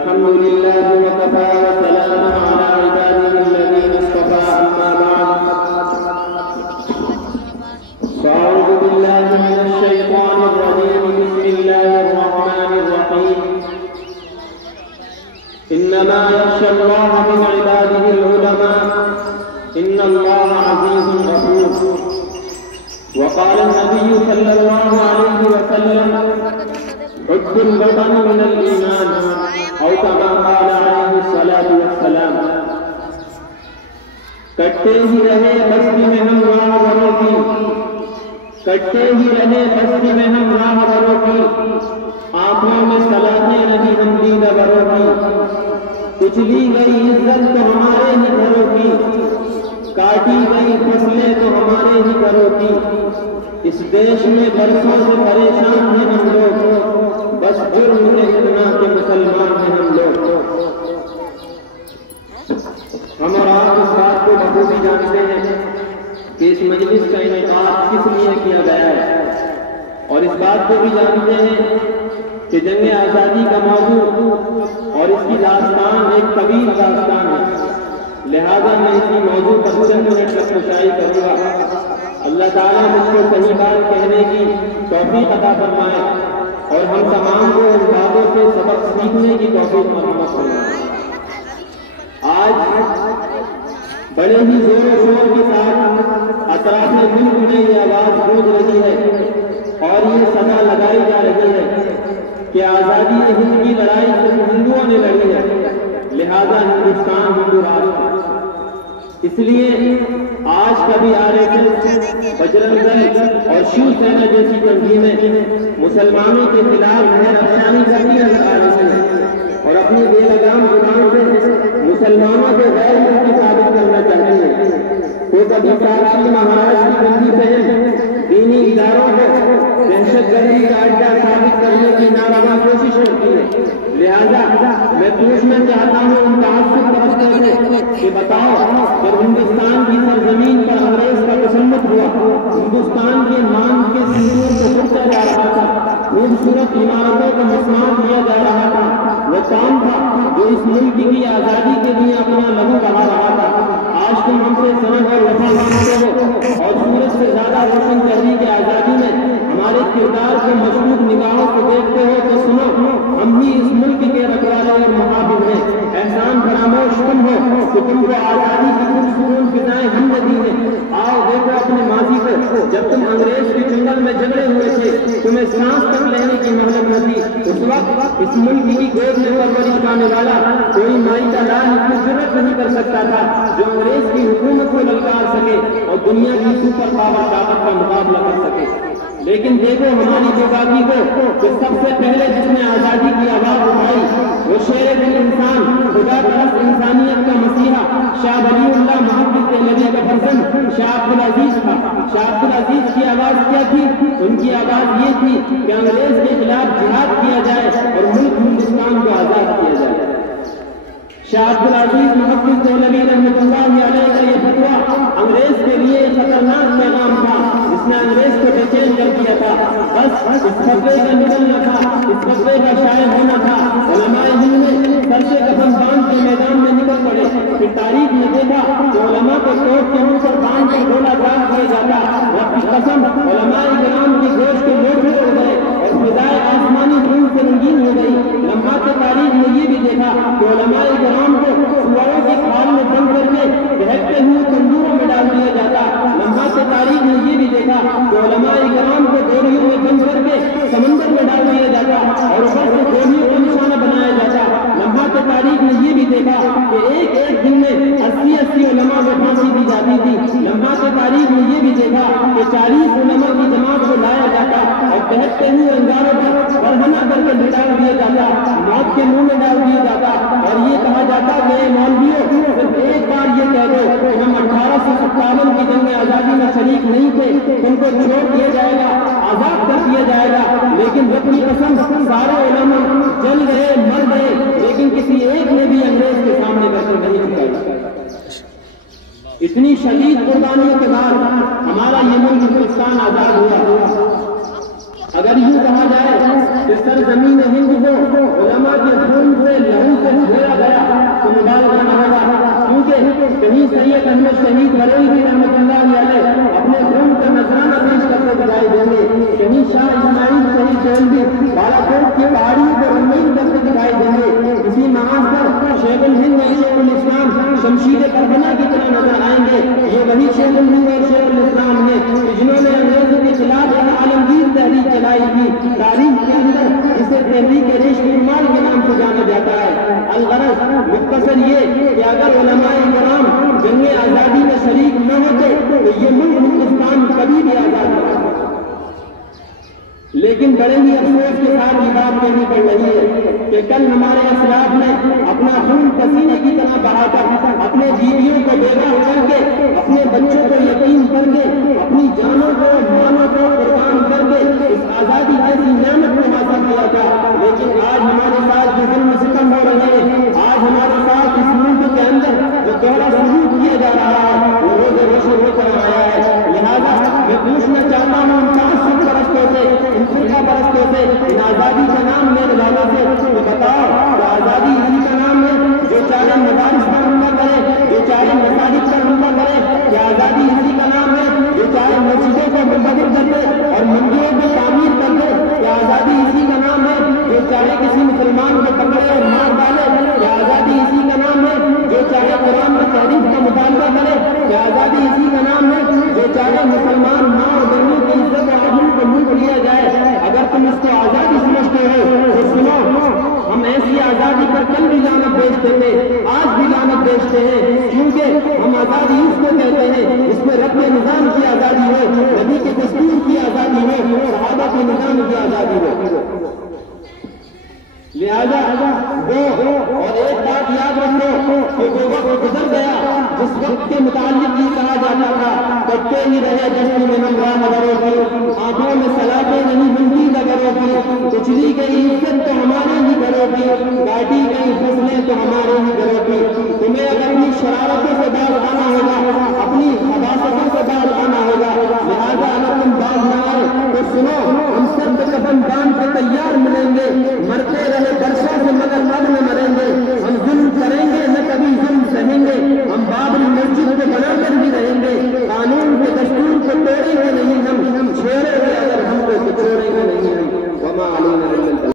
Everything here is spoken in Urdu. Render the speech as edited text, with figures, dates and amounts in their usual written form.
الحمد لله وكفى وسلام على عباده الذين اصطفى أما بعد فأعوذ بالله من الشيطان الرجيم بسم الله الرحمن الرحيم إنما يخشى الله من عباده العلماء إن الله عزيز غفور وقال النبي صلى الله عليه وسلم حب الوطن من الإيمان أو كما قال عليه الصلاة والسلام کٹتے ہی رہے بستی میں ہم راہبروں کی کٹتے ہی رہے بستی میں ہم راہبروں کی آنکھوں میں سلاخیں رہی ہم دیدگروں کی کچلی گئی عزت تو ہمارے ہی گھروں کی کاٹی گئی فصلیں تو ہمارے ہی گھروں کی اس دیش میں برسوں سے پریشان ہیں ہم لوگ بس جرم کے اتنا کہ مسلمان ہیں ہم لوگ ہم اور آپ اس بات کو بخوبی جانتے ہیں کہ اس مجلس کا انعقاد کس لیے کیا گیا ہے اور اس بات کو بھی جانتے ہیں کہ جنگ آزادی کا موضوع اور اس کی داستان ایک طویل داستان ہے لہذا میں اسی موضوع پر چند منٹ تک مشاہدہ کروں گا اللہ تعالیٰ مجھ کو صحیح بات کہنے کی توفیق عطا فرمائے اور ہم تمام کو ان باتوں سے سبق سیکھنے کی توفیق عطا فرمائے آج بڑے ہی زور و شور کے ساتھ اطراف ملک میں یہ آواز گونج رہی ہے اور یہ صدا لگائی جا رہی ہے کہ آزادی ہند کی لڑائی ہندوؤں نے لڑی ہے لہذا ہندوستان ہندو راج ہے اس لیے آج کبھی RSS بجرنگ دل اور شیو سینا جیسی تنظیمیں مسلمانوں کے خلاف زہر افشانی کرتی نظر آ رہی ہیں اور اپنی بے لگام زبان سے مسلمانوں کو غیر ملکی ثابت کرنا چاہتے ہیں تو کبھی ساکشی مہاراج کی بندی بہن دینی اداروں کو دہشت گردی کا اڈا ثابت کرنے کی ناروا کوشش ہوتی ہے لہذا میں پوچھنا چاہتا ہوں ان تعصب پرستوں سے کہ بتاؤ جب ہندوستان کی سرزمین پر انگریز کا تسلط ہوا ہندوستان کے مان کے سندور کو پھوٹا جا رہا تھا خوبصورت عمارتوں کو مسمار دیا جا رہا تھا وہ کام تھا جو اس ملک کی آزادی کے لیے اپنا لہو بہا رہا تھا آج تم ہم سے سمجھ اور وفا مانگتے ہو اور سورج سے زیادہ روشن تحریک آزادی میں ہمارے کردار کو مشکوک نگاہوں سے دیکھتے ہو تو سنو ہم بھی اس ملک کے رکھوالے اور محافظ ہیں احسان فراموش تم ہو کہ تم کو آزادی کی خوبصورت فضائیں ہم نے دی ہیں آؤ دیکھو اپنے ماضی کو جب تم انگریز کے جنگل میں جھگڑے ہوئے تھے تمہیں سانس تک لینے کی مہلت نہ تھی اس وقت اس ملک کی گود میں پرورش پانے والا کوئی مائی کا لال اتنی ضرورت نہیں کر سکتا تھا جو انگریز کی حکومت کو للکار سکے اور دنیا کی سپر پاور طاقت کا مقابلہ کر سکے لیکن دیکھو ہماری بیباکی کو کہ سب سے پہلے جس نے آزادی کی آواز اٹھائی وہ شیر دل انسان خدا پرست انسانیت کا مسیحا شاہ ولی اللہ محمد کے نبی کا فرزند شاہ عبدالعزیز تھا شاہ عبدالعزیز کی آواز کیا تھی ان کی آواز یہ تھی کہ انگریز کے خلاف جہاد کیا جائے اور ملک ہندوستان کو آزاد کیا جائے شاہ عبدالعزیز محمد دولوی رحمۃ اللہ علیہ کا یہ فتویٰ انگریز کے لیے خطرناک پیغام تھا جس نے انگریز کو بے چین کر دیا تھا بس اس فتوے کا نکلنا تھا اس فتوے کا شائع ہونا تھا علماء ہند نے سر سے قدم باندھ کے میدان میں نکل پڑے پھر تاریخ میں دیکھا کہ علماء کو کوٹ کے منہ پر باندھ کے گولا داغ دیا جاتا رب کی قسم علماء کرام کی گوشت کے لوٹے ہو گئے اور فضائے آسمانی خون سے رنگین ہو گئی لمحات تاریخ میں یہ بھی دیکھا کہ علماء کرام کو سوروں کی کھال میں بند کر کے بہتے ہوئے تندوروں میں ڈال دیا جاتا لمحات تاریخ میں یہ بھی دیکھا کہ علماء کرام کو ڈوریوں میں بند کر کے سمندر میں ڈال دیا جاتا اور اوپر سے ڈوریوں کو نشانہ بنایا جاتا لمحات تاریخ میں یہ بھی دیکھا کہ ایک ایک دن میں 80 علماء کو پھانسی دی جاتی تھی لمحات تاریخ میں یہ بھی دیکھا کہ 40 علماء کی جماعت کو لایا جاتا اور بہتے ہوئے انگاروں پر برہنہ کر کے ڈال دیا جاتا موت کے منہ میں ڈال دیا جاتا اور یہ کہا جاتا کہ مولویوں صرف ایک بار یہ کہہ دو کہ ہم 1857 کی جنگ آزادی میں شریک نہیں تھے ان کو چھوڑ دیا جائے گا آزاد کر دیا جائے گا لیکن رب کی قسم سارے علماء جل گئے مر گئے لیکن کسی ایک نے بھی انگریز کے سامنے کر نہیں چکا اتنی شدید قربانیوں کے بعد ہمارا یہ ملک ہندوستان آزاد ہوا اگر یوں کہا جائے کہ سرزمین ہند کو علماء کے خون سے لہو شہید بریلوی رحمۃ اللہ علیہ اپنے خون کا نذرانہ پیش کرتے دکھائی دیں گے. شہید شاہ اسماعیل شہید دہلوی بالا کوٹ کی پہاڑیوں کو رنگین کرتے دکھائی دیں گے. اسی مقام پر شیخ الہند اور شیخ الاسلام شمشیر کربلا کی طرح نظر آئیں گے. یہ وہی شیخ الہند اور شیخ الاسلام ہیں جنہوں نے انگریزوں کے خلاف عالمگیر تحریک چلائی تھی. تاریخ کے اندر جسے تحریک ریشم رومال کے نام سے جانا جاتا ہے. الغرض مختصر یہ کہ اگر علماء کرام جنگ آزادی میں شریک نہ ہوتے تو یہ ملک ہندوستان کبھی بھی آزاد نہ ہوتا. لیکن بڑے ہی افسوس کے ساتھ یہ بات کہنی پڑ رہی ہے کہ کل ہمارے اسلاف نے اپنا خون پسینے کی طرح بہا کر اپنے بیویوں کو بیوہ کر کے اپنے بچوں کو یتیم کر کے اپنی جانوں کو مالوں کو قربان کر کے اس آزادی جیسی نعمت کو حاصل کیا تھا. لیکن آج ہمارے ساتھ جو ظلم ستم ہو رہے ہیں, آج ہمارے ساتھ اس ملک کے اندر جو دوہرا سلوک کیا جا رہا ہے وہ روز روشن ہو کر آیا ہے. لہٰذا میں پوچھنا چاہتا ہوں ان تعصب پرستوں سے, ان فرقہ پرستوں سے, ان آزادی کا نام لینے والوں سے تو بتاؤ کہ آزادی اسی کا نام ہے جو چاہے مدارس پر حملہ کرے, جو چاہے مساجد پر حملہ کرے. کیا آزادی اسی کا نام ہے جو چاہے مسجدوں کو منتخب کر دے اور مندروں کو تعمیر کر دے. کیا آزادی اسی کا نام ہے جو چاہے کسی مسلمان کو پکڑے اور مار ڈالے. کیا آزادی اسی کا نام ہے جو چاہے قرآن کی تحریف کا مطالبہ کرے. کیا آزادی اسی کا نام ہے جو چاہے مسلمان ماں اور بہنوں کی عزت اور عدل کو لوٹ لیا جائے. اگر تم اس کو آزادی سمجھتے ہو تو سنو, ہم ایسی آزادی پر کل بھی لعنت بیچتے تھے, آج بھی لعنت بیچتے ہیں. کیونکہ ہم آزادی اس کو کہتے ہیں اس میں رب نظام کی آزادی ہو, نبی کے دستور کی آزادی ہو, صحابہ کے نظام کی آزادی ہو. لہذا وہ اور ایک بات یاد رکھو کہ وہ وقت گزر گیا جس وقت کے متعلق یہ کہا جاتا تھا کٹتے ہی رہے جشن میں نمرہ نگروں کی, آنکھوں میں سلاطیں نہیں ملتی نگروں کی, کچلی گئی عزت تو ہمارے ہی گھروں کی, کاٹی گئی فصلیں تو ہمارے ہی گھروں کی. تمہیں اگر اپنی شرارتوں سے باز آنا ہوگا